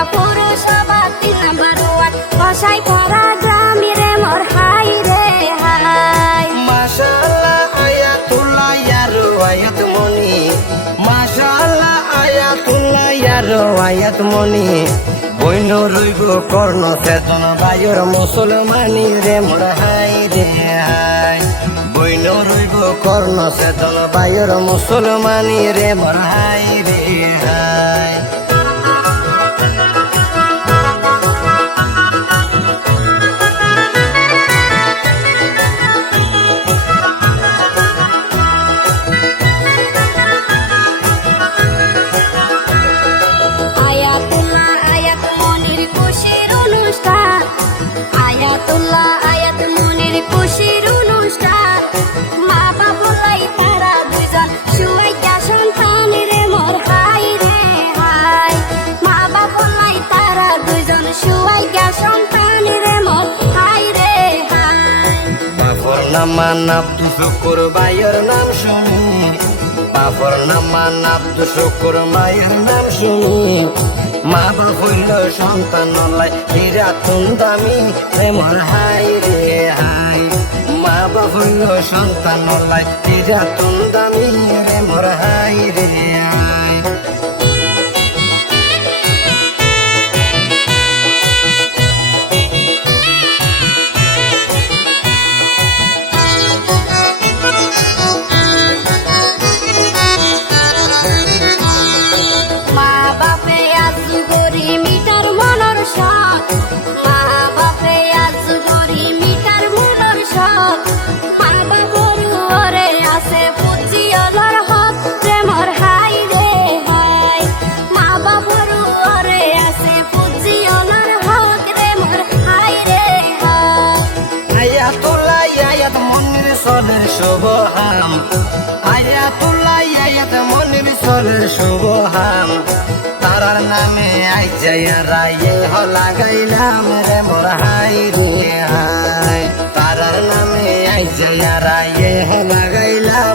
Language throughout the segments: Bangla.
আয়া পৌরসভা তিন নাম্বার ওয়ার্ড। কষাই পাড়া গ্রামে রে মোর হাই রে হাই। মাশাআল্লাহ, আয়াতুল্লাহ, ইয়ারো মনি। মাশাআল্লাহ রইব কর্ণ চেতন বায়ুর মুসলমানি রে মোর হাই রে হাই। বৈন রইব কর্ণ চেতন বায়ুর মুসলমানি রে মোর হাই রে হাই। নলাই হীরা তুন দামি, প্রেমর হাই রে হাই। মা হইল সন্তান নলাই হীরা তুন দামি রে মোর হাই রে হাই। সদের শুভ হাম আয়াতুল্লাহ আয়াত মনির সদের শুভ হাম তারার নামে আই যায় রায়ে হলা গাইলাম রে মোর হাই রে হাই। তারার নামে আই যায় রায়ে হলা গাইলাম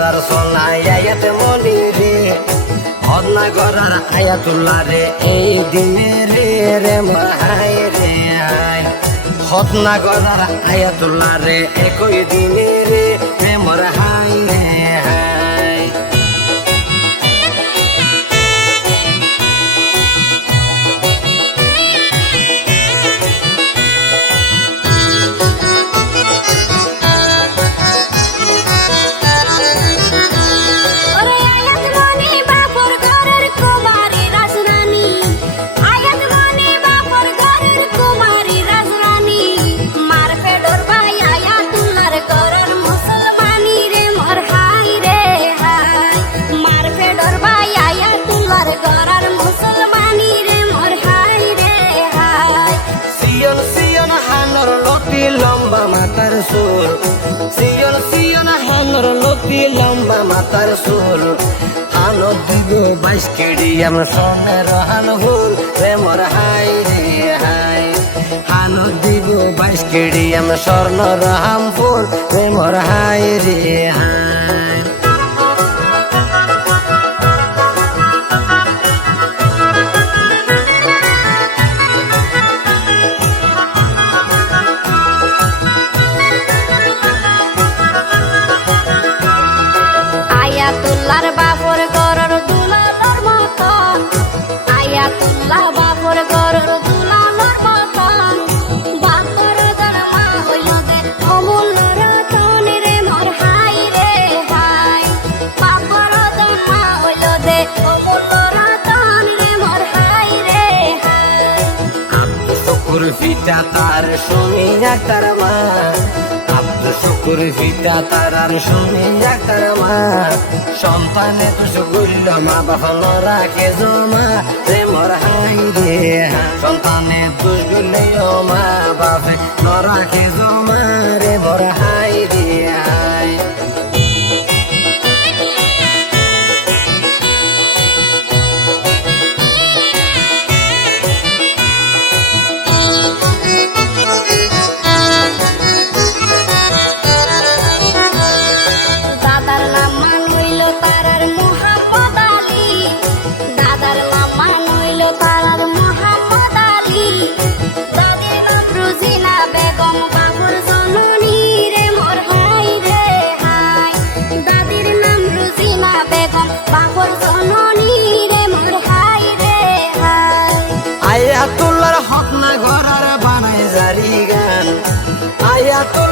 সেদন সোনায় সোনা আয়াত মনি রে। হদনা গরার আয়াতুল্লাহ রে এই দিনে রে রে মাই রে আয় হদনা করার আয়াতুল্লাহ রে একই দিনে রে রে মোর হাই রে লতি লম্বা মাতার সুর আলো দিব বাইশ কেডি, আমার সোনের হান হুল। প্রেমর হাই রে হাই। হানো দিব বাইশ কেডি, আমার স্বর্ণ রহাম ফুল। প্রেমর হাই রে হাই। শুকুর পিতা তারার শুনি একটার মা। সন্তানে তো সুগুল্য মা বাবা রাখে জমা? রে মোর হাই সন্তানে দুষ গুলে মা বাপে নরাখে জমা।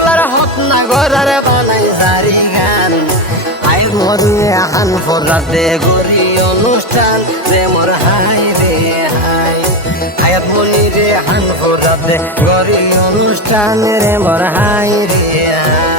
তোলার হক না ঘরারে বানাই জারি গান। আই মরুয়ে আহান ফরাতে গরি অনুষ্ঠান, রে মোর হাই রে হাই। আয়াত বলি রে হান ফরাতে গরি অনুষ্ঠান, রে মোর হাই রে হাই।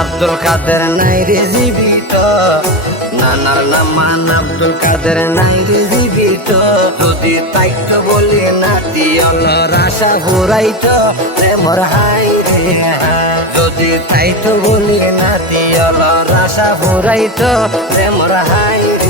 আব্দুল কাদের নাই রে জীবিত। নানার নামান আব্দুল কাদের নাই রে জীবিত। যদি তাইতো বলি নাতি অলর আশা ফুরাইত রে মোর হাই রে। যদি তাইতো বলি নাতি অলর আশা ফুরাইত রে মোর হাই রে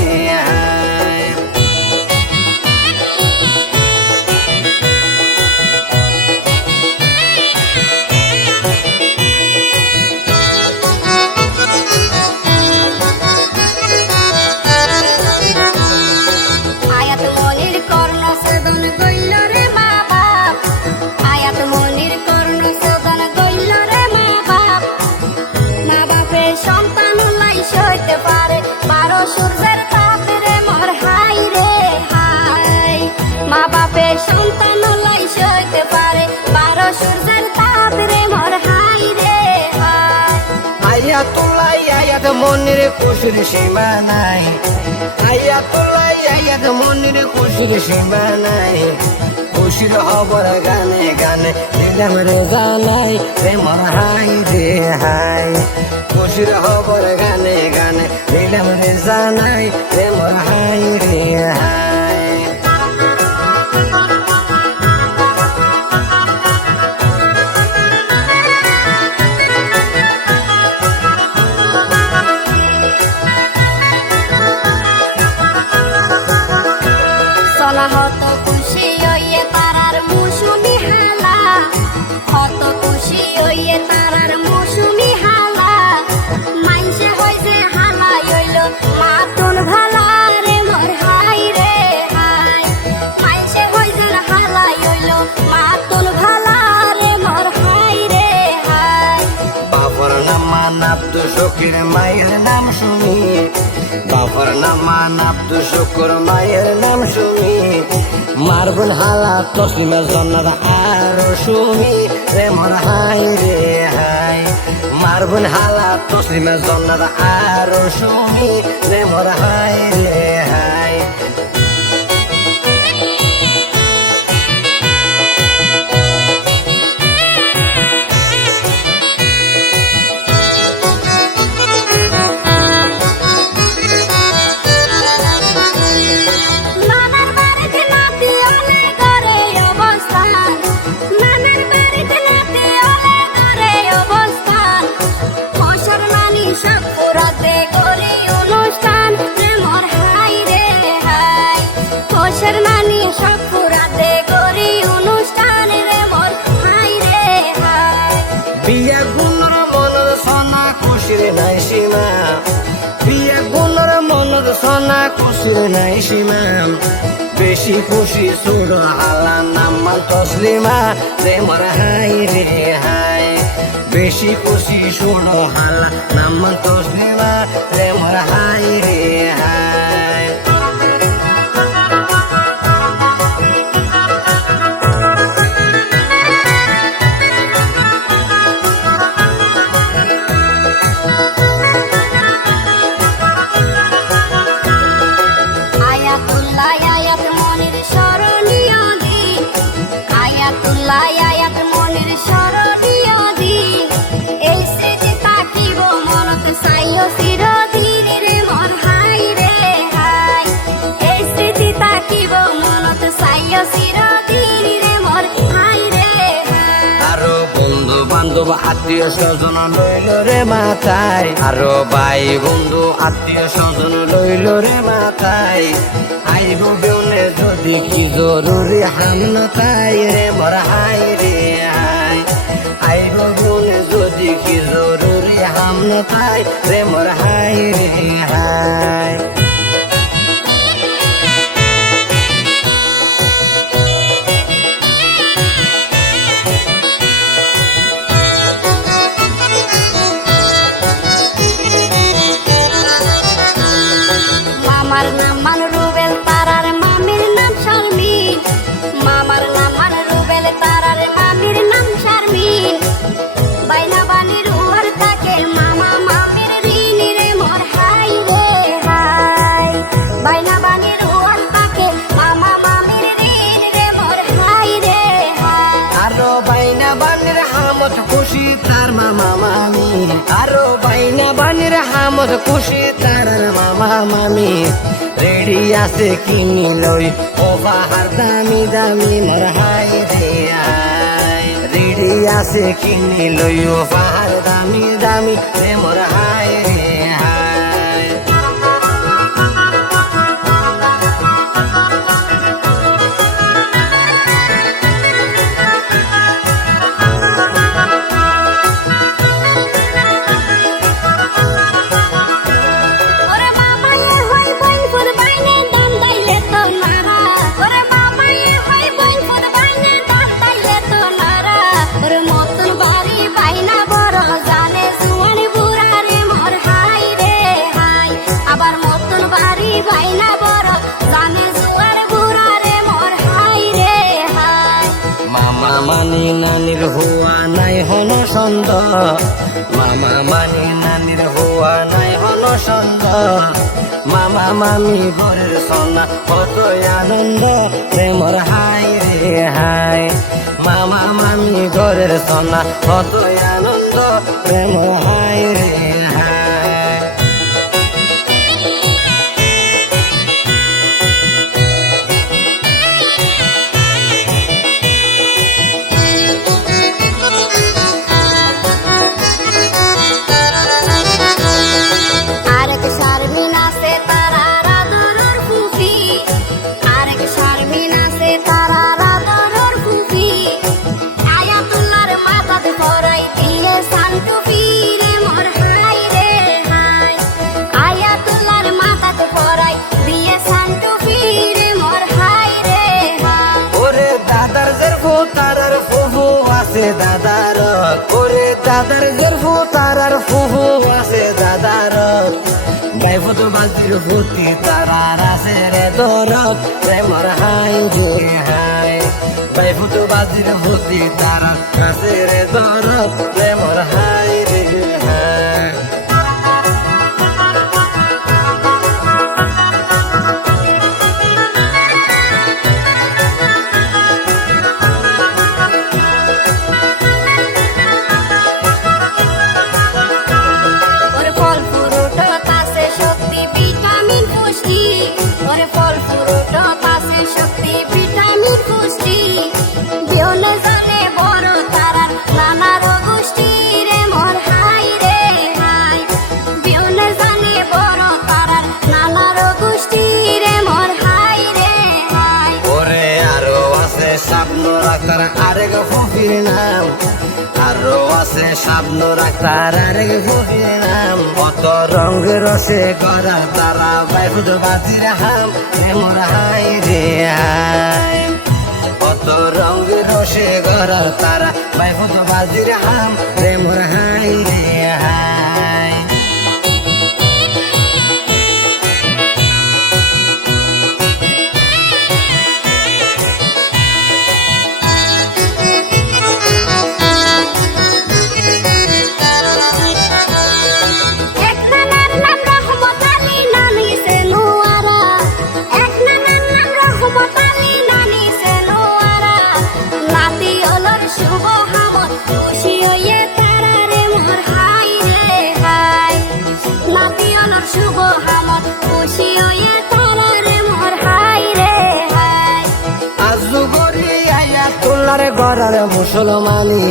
আয়াত মনের খুশির সীমা নাই। আয়া তোলাই আয়াত মনের খুশির সীমা নাই। খুশির হবর গানে গানে দিলাম রে জানাই। রে মহাই রে হাই। খুশির হবর গানে গানে দিলাম রে জানাই। রে মহাই রে হাই। মান আব্দুল শকির মায়ের নাম শুনি। বাবার নাম মান আব্দু শুকুর মায়ের নাম শুনি। মার্বুল হালা তসলিমা জন্নাত আর শুনি রে মোর হাই রে হাই মার্বুল হালা তসলিমা জন্নাত আর শুনি রে মোর হাই রে না খুশির নাই সীমান বেশি খুশি শুনো আলা নাম্মাল তসলিমা। রে মর হাই রে হাই। বেশি খুশি তসলিমা। রে হাই রে বান্ধব আত্মীয় স্বজন লইল রে মাথায়। আরও ভাই বন্ধু, আত্মীয় স্বজন লইল রে মাথায়। আইব বলে যদি কি জরুরি হামলা তাই রে মর হাই রে আইব বলে যদি কি জরুরি হামলা তাই রে মর হাই রে হাই খুশি তার মামা মামি। রেডি আছে কিনি লই। ও বাহার দামি দামি মর হাই রেডি আছে কিনি লই। ও বাহার দামি দামি মোর আমি বরের সোনা কত আনন্দ, প্রেমর হাই রে হাই মামা মামি ঘরের সোনা কত আনন্দ, প্রেমর হাই রে হাজির হতি তারা কাছে রে দরদ। আরেক নাম। আরও আছে স্বপ্ন রাখার আরেক নাম। কত রঙের রসে করা তারা বাইফুদ বাজির হাম। এমন হাই রে কত রঙের রসে করা তারা বাইফুদ বাজির হাম। প্রেমর হাই রে হাই মুসলমানি।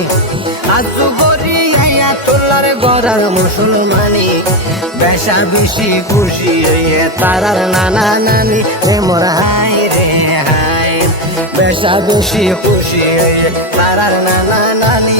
আজু গরি আয়া তোলার গড়ার মুসলমানি। বেশা বেশি খুশি হইয়ে তারার নানা নানি। এ মোর হাই রে হাই বেশা বেশি খুশি হইয়ে তারার নানা নানি।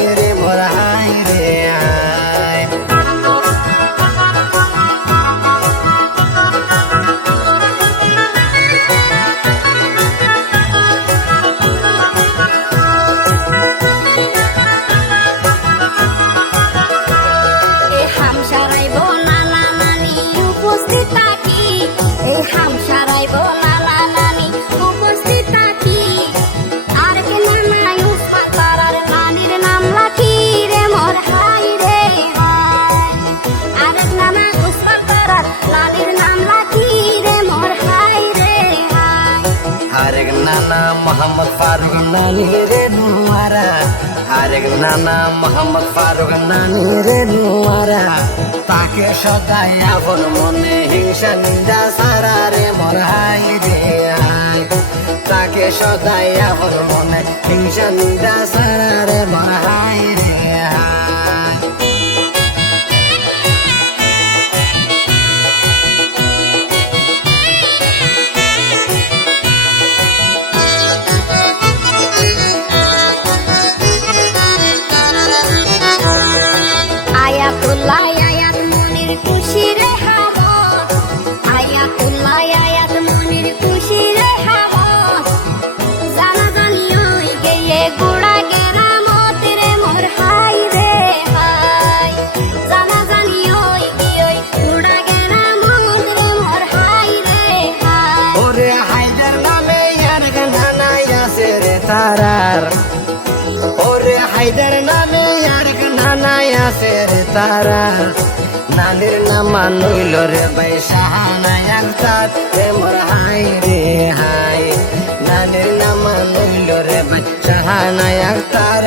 উপস্থিত থাকি এই হামসারাই নানা মোহাম্মদ ফারুক নানি রে নুমারা আরেক নানা মোহাম্মদ ফারুক নানি রে নুমারা তাকে সদাই আপন মনে হিংসা নিন্দা সারা রে মর হাই রে তাকে সদাই আপন মনে হিংসা নিন্দা সারা রে মর আছে রে তারার নানির নামা নইল রে ভাই সাহানাই আক্তার রে মোর হাই রে হাই। নানির নামা নইল রে ভাই সাহানাই আক্তার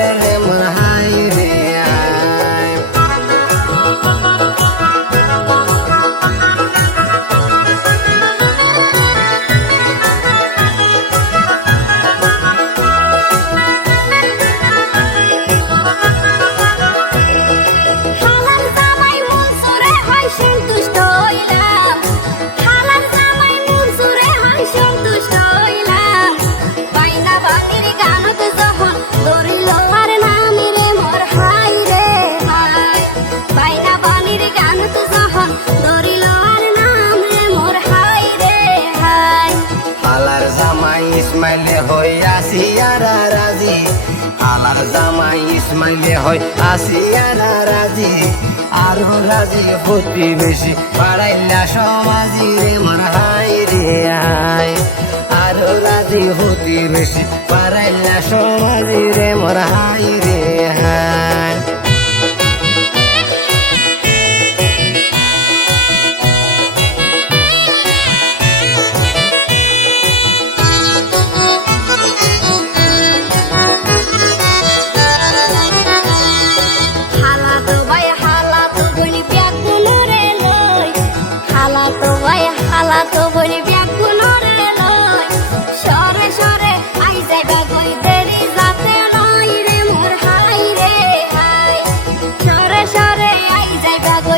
হই আসিয়ারা রাজি, আরও রাজি হতে বেশি বাড়াইলা সমাজি রে হাই রে হাই আরও রাজি হতে বেশি বাড়াইলা সমাজি রে হাই রে হাই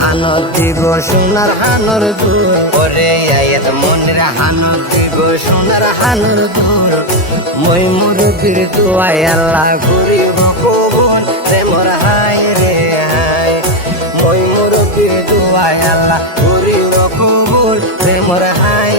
হানতি দিব সোনার হানর দূর ওরে আয়াত মনের হানতি গো সোনার হানর দূর মই মোর বীর দুয়াই আল্লাহ ঘুরিব কবন রে মোর হাই রে হাই মই মোর বীর দুয়াই আল্লাহ ঘুরিব কবন রে মোর হাই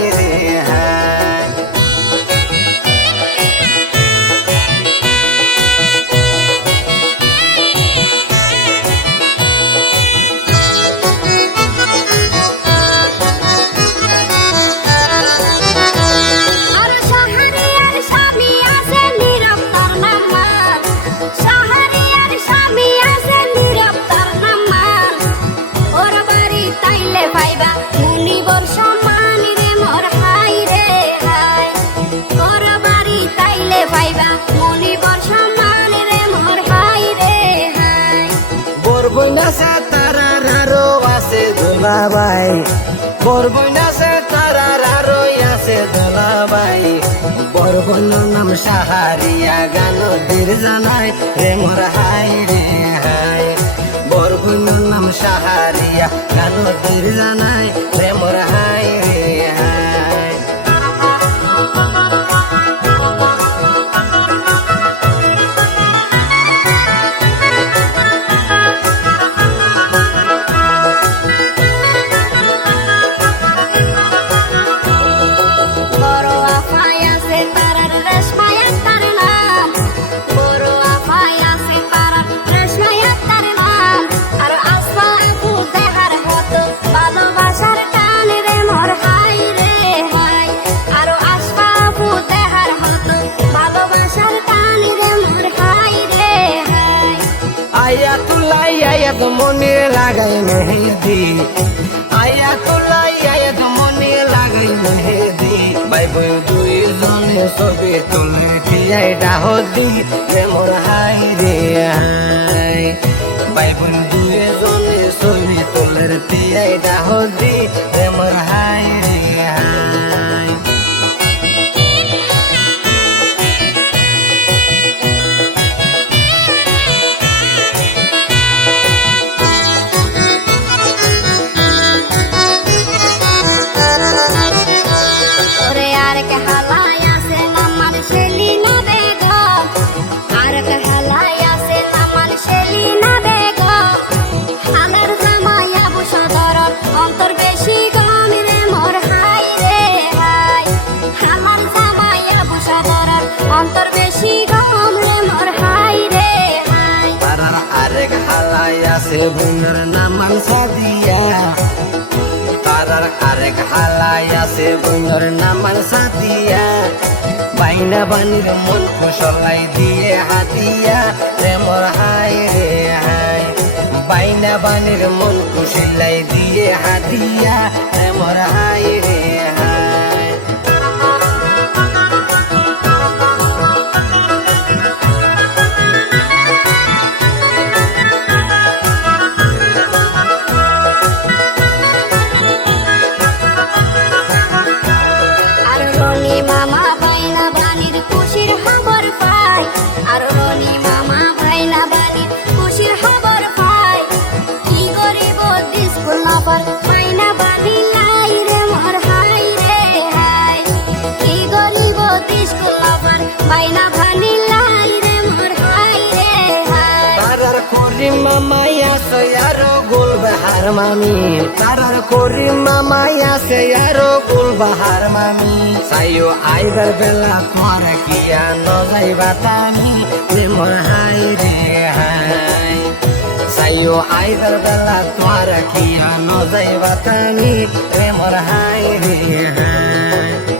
বাড়ির জানাই রে মোর হাই রে হাই বরগুন নাম সাহারিয়া কালো তীর জানাই কাহ দিন প্রেমর হাই রে হাই। বাইবন দুয়ে জলে চলে তোলের তিয়াই ডাহ দিন আরেক হালাই আছে ভুঙ্গের নামান সাদিয়া। তারার আরেক হালাই আছে ভুঙ্গের নামান সাদিয়া। বাইনা বানির মন খুশলাই দিয়ে হাতিয়া, প্রেমর হাই রে হাই বাইনা বানির মন কুশলাই দিয়ে হাতিয়া, প্রেমর হাই রে পাইনা ভানি লাই রে মোর হাই রে হাই তারার করি মামাই আছে, আর গোল বাহার মামি। তারার করি মামাই আছে, আর গোল বাহার মামি। সাইও আইবার বেলা কর কিয়া ন যাইবা তানি রে হাই রে হাই। সাইও আইবার বেলা কর কিয়া ন যাইবা তানি হাই রে হাই।